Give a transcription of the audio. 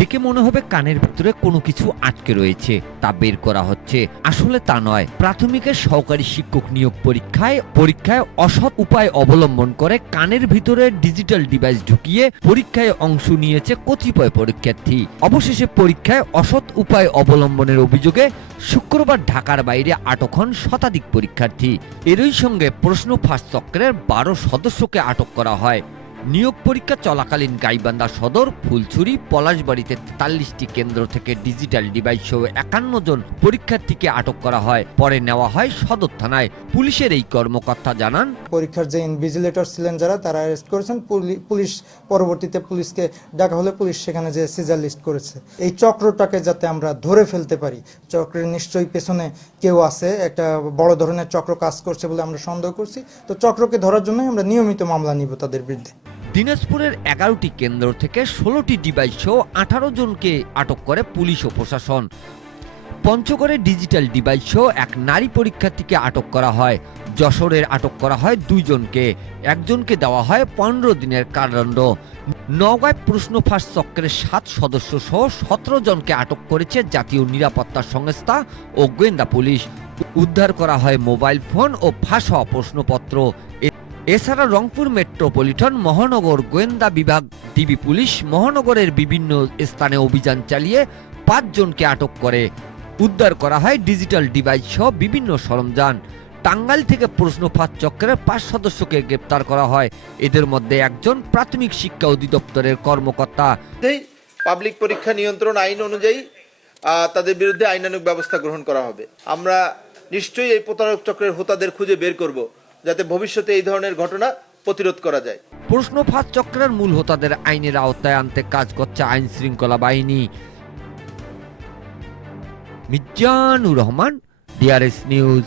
দেখে মনে হবে কানের ভিতরে কোনো কিছু আটকে রয়েছে, তা বের করা হচ্ছে। আসলে তা নয়। প্রাথমিকের সহকারী শিক্ষক নিয়োগ পরীক্ষায় অসৎ উপায় অবলম্বন করে কানের ভিতরে ডিজিটাল ডিভাইস ঢুকিয়ে পরীক্ষায় অংশ নিয়েছে কতিপয় পরীক্ষার্থী। অবশেষে পরীক্ষায় অসৎ উপায় অবলম্বনের অভিযোগে শুক্রবার ঢাকার বাইরে আটক হন শতাধিক পরীক্ষার্থী। এরই সঙ্গে প্রশ্ন ফাঁস চক্রের 12 সদস্যকে আটক করা হয়। নিয়োগ পরীক্ষা চলাকালীন গাইবান্ধা সদর, ফুলছড়ি, পলাশবাড়িতে 43টি কেন্দ্র থেকে ডিজিটাল ডিভাইস সহ 51 জন পরীক্ষার্থীকে আটক করা হয়। পরে নেওয়া হয় সদর থানায়। পুলিশের এই কর্মকর্তা জানান, পরীক্ষার যে ইনভিজিলেটর ছিলেন যারা, তারা অ্যারেস্ট করেছেন। পুলিশ পরবর্তীতে পুলিশকে ডাকা হলে পুলিশ সেখানে যে সিজার লিস্ট করেছে। এই চক্রটাকে যাতে আমরা ধরে ফেলতে পারি, চক্রের নিশ্চয়ই পেছনে কেউ আছে, একটা বড় ধরনের চক্র কাজ করছে বলে আমরা সন্দেহ করছি। তো চক্রকে ধরার জন্যই আমরা নিয়মিত মামলা নিব তাদের বিরুদ্ধে। দিনাজপুরের 11টি কেন্দ্র থেকে 16টি ডিভাইস সহ 18 জনকে আটক করে পুলিশ ও প্রশাসন। পঞ্চগড়ে ডিজিটাল ডিভাইস সহ এক নারী পরীক্ষার্থীকে আটক করা হয়। যশোরের আটক করা হয় 2 জনকে, একজনকে দেওয়া হয় 15 দিনের কারাদণ্ড। নওগাঁয় প্রশ্ন ফাঁস চক্রের 7 সদস্য সহ 17 জনকে আটক করেছে জাতীয় নিরাপত্তা সংস্থা ও গোয়েন্দা পুলিশ। উদ্ধার করা হয় মোবাইল ফোন ও ফাঁস হওয়া প্রশ্নপত্র। এছাড়া রংপুর মেট্রোপলিটন মহানগর গোয়েন্দা বিভাগ ডিবি পুলিশ মহানগরের বিভিন্ন স্থানে অভিযান চালিয়ে 5 জনকে আটক করে। উদ্ধার করা হয় ডিজিটাল ডিভাইস সহ বিভিন্ন সরঞ্জাম। টাঙ্গাইল থেকে প্রশ্ন ফাঁস চক্রের 5 সদস্যকে গ্রেপ্তার করা হয়। এদের মধ্যে একজন প্রাথমিক শিক্ষা অধিদপ্তরের কর্মকর্তা। পাবলিক পরীক্ষা নিয়ন্ত্রণ আইন অনুযায়ী তাদের বিরুদ্ধে আইনানুগ ব্যবস্থা গ্রহণ করা হবে। আমরা নিশ্চয়ই এই প্রতারক চক্রের হোতাদের খুঁজে বের করব, যাতে ভবিষ্যতে এই ধরনের ঘটনা প্রতিরোধ করা যায়। প্রশ্ন ফাঁস চক্রের মূল হোতাদের আইনের আওতায় আনতে কাজ করছে আইন শৃঙ্খলা বাহিনী। Mizanur Rahman, DRS news.